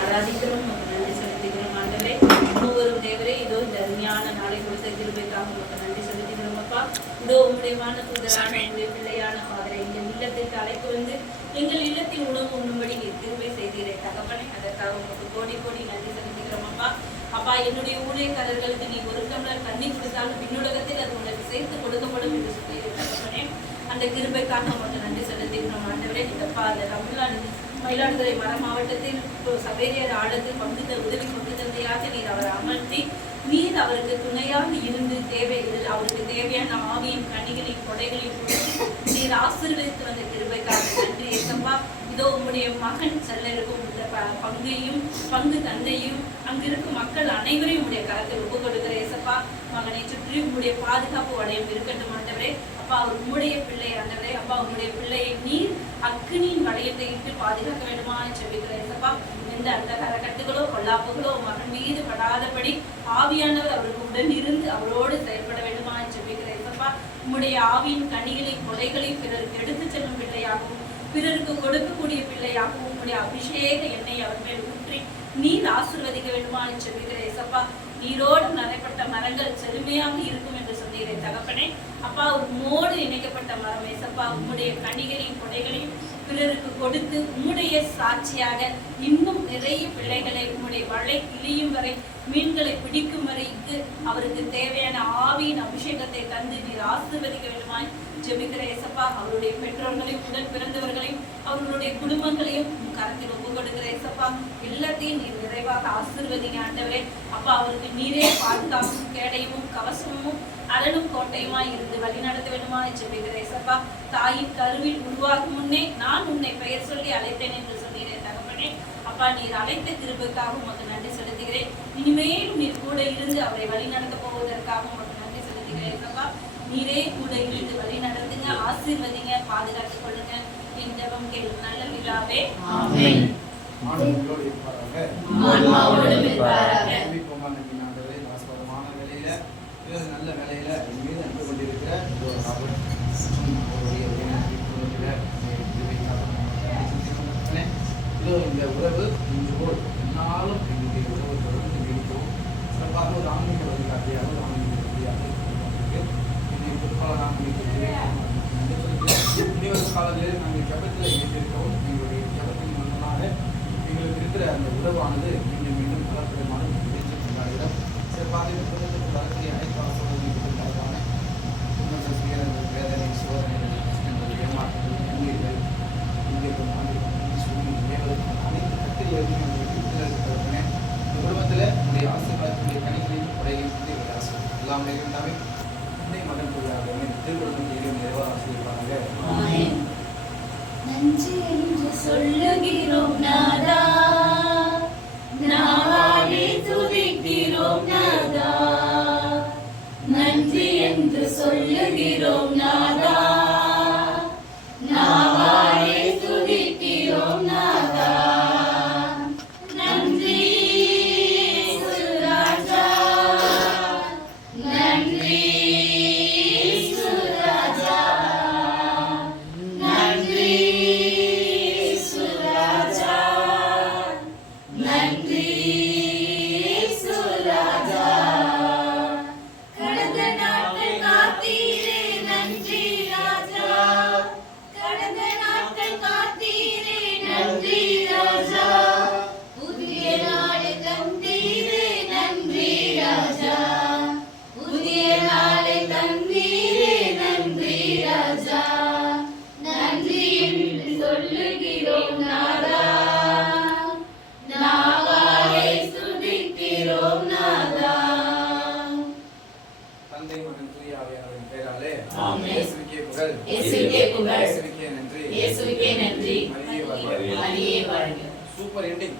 ஆராதிக்கிறோம், நன்றி செலுத்துகிறோம். ஆண்டவரே, ஒவ்வொரு தேவரே, இதோ இந்த அருமையான நாளை கொடுத்த கிருபைக்காக உங்களுக்கு நன்றி செலுத்துகிறோம். அப்பா, இதோ உங்களுடைய தூதரான உங்களுடைய பிள்ளையான பாதரை எங்கள் இல்லத்திற்கு அழைத்து வந்து எங்கள் இல்லத்தில் உணவு உண்ணும்படி கிருபை செய்தீரே தகப்பனே, அதற்காக உங்களுக்கு கோடி கோடி நன்றி செலுத்துகிறோம். அப்பா அப்பா என்னுடைய ஊழியக்காரர்களுக்கு நீ ஒரு டம்ளர் தண்ணி கொடுத்தாலும் விண்ணுலகத்தில் அது உங்களுக்கு சேர்த்து கொடுக்கப்படும் என்று சொல்லி தகப்பனே, அந்த கிருபைக்காக உங்களுக்கு நன்றி செலுத்துகிறோம். ஆண்டவரே, நீங்கப்பா அந்த மயிலாடுதுறை மாவட்டத்தில் சபையர் ஆழத்தில் உதவி பங்கு தந்தையாக நீர் அவரை அமர்த்தி நீர் அவருக்கு துணையாக இருந்து அவருக்கு தேவையான ஆவியின் கனிகளையும் கொடைகளையும் கொடுத்து நீர் ஆசீர்வதித்து வந்த கிருபைக்காக நன்றி ஏசப்பா. இதோ உங்களுடைய மகன் செல்லருக்கும் பங்கு தந்தையும் அங்கிருக்கும் மக்கள் அனைவரையும் உங்களுடைய கரத்தில் ஒப்பு கொடுக்கிற ஏசப்பா. மகனை சுற்றி உங்களுடைய பாதுகாப்பு வளையம் இருக்கட்டும் ஆண்டவரே. அப்பா, அவர் உங்களுடைய பிள்ளை ஆண்டவரே. அப்பா, உங்களுடைய பிள்ளையை நீர் அக்னியின் வளையத்தை இட்டு பாதுகாக்க வேண்டுமா செபிக்கிற ஏசப்பா. எந்த அந்த கரக்கட்டுகளோ பொல்லாப்புகளோ மகன் மீது படாதபடி ஆவியானவர் அவருக்கு உடன் இருந்து அவரோடு செயல்பட வேண்டுமா செபிக்கிற ஏசப்பா. உங்களுடைய ஆவியின் கனிகளை கொலைகளை பிறருக்கு எடுத்து செல்லும் பிள்ளையாகவும் பிறருக்கு கொடுக்கக்கூடிய பிள்ளையாகவும் உங்களுடைய அபிஷேக எண்ணெய் அவர் மேல் ஊற்றி நீர் ஆசீர்வதிக்க வேண்டுமா செபிக்கிற ஏசப்பா. நீரோடு நடைப்பட்ட மரங்கள் செழுமையாக இருக்கும் என்று சொன்னீரே தகப்பனே. அப்பா, உம்மோடு இணைக்கப்பட்ட மரம் ஏசப்பா. உம்முடைய கனிகளையும் கொடைகளையும் பிறருக்கு கொடுத்து உம்முடைய சாட்சியாக இன்னும் நிறைய பிள்ளைகளை உம்முடைய வலை கிளியும் வரை மீன்களை பிடிக்கும் வரைக்கு அவருக்கு தேவையான ஆவியின் அபிஷேகத்தை தந்து நீர் ஆசீர்வதிக்க வேண்டுமாய் ஜெபிக்கிற ஏசப்பா. அவருடைய பெற்றோர்களையும் உடன் பிறந்தவர்களையும் அவர்களுடைய குடும்பங்களையும் கரத்தில் ஒப்பு கொடுக்கிற ஏசப்பா. எல்லாத்தையும் நீர் நிறைவாக ஆசீர்வதிங்க ஆண்டவரே. அப்பா, அவருக்கு நீரே பாதுகாப்பும் கேடயமும் கவசமும் அரணம் கோட்டையுமாய் இருந்து வழி நடத்த வேண்டுமா ஜெபிக்கிற ஏசப்பா. தாயின் கருவில் உருவாகும் முன்னே நான் உன்னை பெயர் சொல்லி அழைத்தேன் என்று சொன்னீரே தகப்பனே. அப்பா, நீர் அழைத்த கிருபைக்காக உமக்கு நன்றி செலுத்துகிறேன். இனிமேலும் நீர் கூட இருந்து அவரை வழி நடத்த போவதற்காக உமக்கு நன்றி செலுத்துகிறேன் ஏசப்பா. நீரே கூட இருந்து வழி நடத்துங்க, ஆசீர்வதிங்க, பாதுகாத்துக் கொள்ளுங்க. என் ஜெபம் கேளு நல்ல பிதாவே. ஆமென். ஆண்டவரோடு இருப்பாராக. நல்ல வேலையில என் மீது அன்பு கொண்டிருக்கிற இந்த உறவு இன்றோடு என்னாலும் எங்களுடைய உறவு தொடர்ந்து நீடிக்கவும் சிறப்பாக ஒரு ஆன்மீக வழிகாட்டியாக ஒரு ஆன்மீக வழியாக என்னுடைய பொறுப்பாளராக இனிவரும் காலங்களில் நாங்கள் ஜபத்தில் இணைந்திருக்கவும் எங்களுடைய ஜபத்தின் மூலமாக எங்களுக்கு இருக்கிற அந்த உறவானது மீண்டும் மீண்டும் வளர்ப்பதமான முயற்சி கொண்டாடுகிறோம். சிறப்பாக இந்த குடும்பத்துக்கு வரக்கூடிய அனைத்து ஆசோதனைகளுக்கான குடும்பத்தில் வேதனை சோதனைகள் கஷ்டங்கள் ஏமாற்றங்கள் கண்ணீர்கள் இங்கே அனைத்து கத்திரிகளுமே இருக்கிறதுனே இந்த குடும்பத்தில் உடைய ஆசீர்வாதத்துடைய கணிகளின் உடையும் எல்லாம் நிறைவேண்டாமே உன்னை மகன் கொள்ளாக திருக்குடும்பத்தையும் நிறைவாக ஆசீர்வாங்க. நன்றி என்று சொல்லுகிறோம் நாதா, நாவாலே துதிக்கிறோம் நாதா. நன்றி என்று சொல்லுகிறோம் நாதா, நாவாலே துதிக்கிறோம் நாதா. நன்றி சுராஜா, நன்றி சுராஜா, நன்றி சுராஜா, நன்றி சுராஜா. கடந்த நாட்கள் காத்தீரே நன்றி ராஜா, கடந்த நாட்கள் காத்தீரே நன்றி ராஜா. புதிய நாளை தந்தீரே நன்றி ராஜா, புதிய நாளை தந்தீரே நன்றி ராஜா. நன்றி என்று சொல்லுகிறோம் நாதா, நாவாலே ஸ்துதிக்கிறோம் நாதா. தந்தை மகன் தூய ஆவியானவரின் பெயராலே ஆமென். இயேசுவுக்கே புகழ், இயேசுவுக்கே புகழ், இயேசுவுக்கே நன்றி, இயேசுவுக்கே நன்றி. மரியே வாழ்க. மரியே வாழ்க. Super ending.